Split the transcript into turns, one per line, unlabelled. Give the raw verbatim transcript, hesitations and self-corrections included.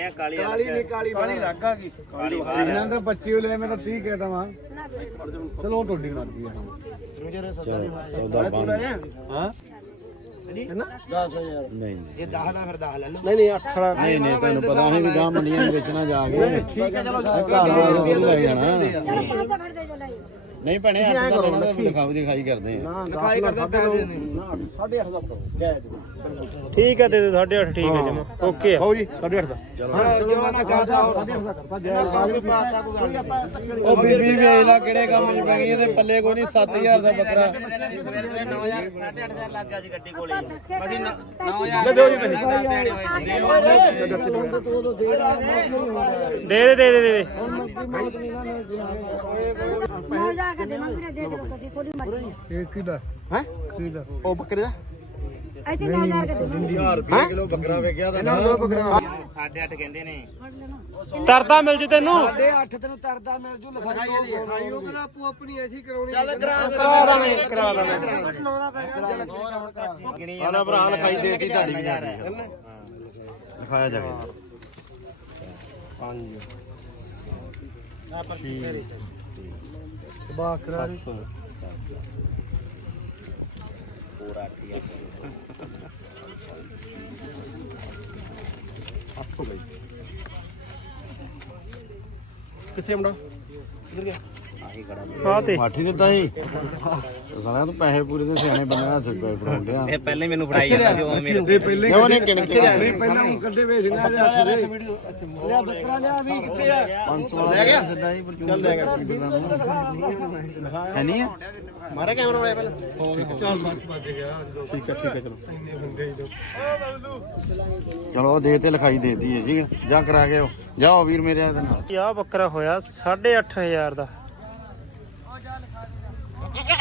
ਕਾਲੀ ਨਹੀਂ ਕਾਲੀ ਕਾਲੀ ਲੱਗਾ ਕੀ ਇਹਨਾਂ ਦਾ ਬੱਚੀ ਲੈ ਮੈਂ ਤਾਂ ਤੀਹ ਕਹਿਦਾ ਵਾਂ ਚਲੋ ਟੋਡੀ ਕਰਦੀ ਆ ਸੌਦਾ ਬੰਦ ਹਾਂ ਦਸ ਹਜ਼ਾਰ ਨਹੀਂ ਇਹ ਦਸ ਦਾ ਫਿਰ ਦਸ ਲੈ ਲਓ ਨਹੀਂ ਨਹੀਂ ਅੱਠ ਦਾ ਨਹੀਂ ਨਹੀਂ ਤੈਨੂੰ ਪਤਾ ਅਸੀਂ ਵੀ ਗਾਂ ਮੰਡੀਆਂ ਵਿੱਚ ਵੇਚਣਾ ਜਾ ਕੇ ਠੀਕ ਹੈ ਚਲੋ ਘਰ ਵਾਲੇ ਲੈ ਜਾਣਾ ਨਹੀਂ ਭਣੇ ਅੱਠ ਦਾ ਲੈਣਾ ਤਾਂ ਲਿਖਾਓ ਦੀ ਖਾਈ ਕਰਦੇ ਆ ਲਿਖਾਈ ਕਰਦੇ ਪੈਸੇ ਸਾਢੇ ਅੱਠ ਦਾ ਲੈ
ਠੀਕ ਹੈ ਦੇ ਦੋ ਸਾਢੇ ਅੱਠ ਠੀਕ ਹੈ ਜਮਾ ਓਕੇ
ਹੋ ਜੀ ਸਾਢੇ ਅੱਠ ਦਾ ਚਲੋ ਜਮਾਨਾ ਕਰਦਾ ਉਹ ਬੀਬੀ ਵੇਖ ਲਾ ਕਿਹੜੇ ਕੰਮ ਚ ਪੈ ਗਈ ਇਹਦੇ ਪੱਲੇ ਕੋਈ ਨਹੀਂ ਸੱਤ ਹਜ਼ਾਰ ਦਾ ਬੱਕਰਾ
ਨੌ ਹਜ਼ਾਰ ਸਾਢੇ ਅੱਠ ਹਜ਼ਾਰ ਲੱਗ ਗਿਆ ਜੀ ਗੱਡੀ ਕੋਲੇ ਬਾਕੀ ਨੌ
ਲੈ ਦਿਓ ਜੀ ਪੈਸੇ
ਦੇ ਦੇ ਦੇ ਦੇ ਦੇ
ਨੌ ਹਜ਼ਾਰ का देना फिर दे दो तो थोड़ी मर्जी
ਇਹ ਕਿਹਦਾ ਹੈ ਕਿਹਦਾ ਉਹ ਬੱਕਰੇ ਦਾ
ऐसे नौ हजार का दे दो
ਹਜ਼ਾਰ ਰੁਪਏ ਕਿਲੋ ਬੱਕਰਾ ਵੇਖਿਆ ਤਾਂ ਨਾ ਬੱਕਰਾ
ਸਾਢੇ ਅੱਠ ਕਹਿੰਦੇ ਨੇ
ਤਰਦਾ ਮਿਲ ਜੂ ਤੈਨੂੰ
ਸਾਢੇ ਅੱਠ ਤੈਨੂੰ ਤਰਦਾ ਮਿਲ ਜੂ ਲਿਖਾਈ ਲਿਖਾਈ ਉਹ ਕਹਿੰਦਾ ਆਪੂ ਆਪਣੀ ਐਸੀ ਕਰਾਉਣੀ ਚੱਲ
ਕਰਾ ਦਾਂਗੇ ਕਰਾ ਦਾਂਗੇ
ਆਲਾ ਭਰਾ ਲਿਖਾਈ ਦੇਤੀ ਤੁਹਾਡੀ ਲਿਖਾਇਆ ਜਾਵੇ ਪੰਜ ਬਾਕਰਾ ਦੀ
ਪੂਰਾ ਠੀਕ
ਆਪੋ ਬਈ ਕਿੱਥੇ ਮੁੰਡਾ ਕਿੱਧਰ ਗਿਆ
ਆਹੀ ਖੜਾ
ਆ ਤੇ
ਮਾਠੀ ਦਿੱਤਾ ਸੀ ਸਾਲਿਆਂ ਤੋਂ ਪੈਸੇ ਪੂਰੇ ਤੇ ਸਿਆਣੇ ਬੰਦੇ ਹੱਥ ਰੁਪਏ ਫੜਾਉਂਦੇ ਆ
ਇਹ ਪਹਿਲੇ ਮੈਨੂੰ ਫੜਾਈ ਜਾਂਦਾ ਸੀ ਉਹ ਮੇਰੇ
ਪਹਿਲੇ
ਕਿਉਂ ਨਹੀਂ ਕਿਣ ਕੇ
ਨਹੀਂ ਪਹਿਲਾਂ ਉਹ ਕੱਢੇ ਵੇਚ ਲਿਆ ਦੇ ਹੱਥ ਦੇ ਲਿਆ ਬੱਕਰਾ ਲਿਆ ਵੀ ਕਿੱਥੇ ਆ
ਪੰਜ ਸੌ ਲੈ ਗਿਆ ਚੱਲ ਲੈ ਗਿਆ ਹੈ ਨਹੀਂ
ਮਾਰੇ ਕੈਮਰਾ ਵਾਲੇ ਪਹਿਲਾਂ ਚੱਲ ਬੱਚ ਵੱਜ ਗਿਆ ਠੀਕ ਹੈ ਠੀਕ ਹੈ ਚਲੋ
ਚਲੋ ਦੇ ਤੇ ਲਿਖਾਈ ਦੇਤੀ ਹੈ ਠੀਕ ਹੈ ਜਾ ਕਰਾ ਕੇ ਆਓ ਜਾਓ ਵੀਰ ਮੇਰੇ ਨਾਲ
ਆ ਬੱਕਰਾ ਹੋਇਆ ਸਾਢੇ ਅੱਠ ਹਜ਼ਾਰ ਦਾ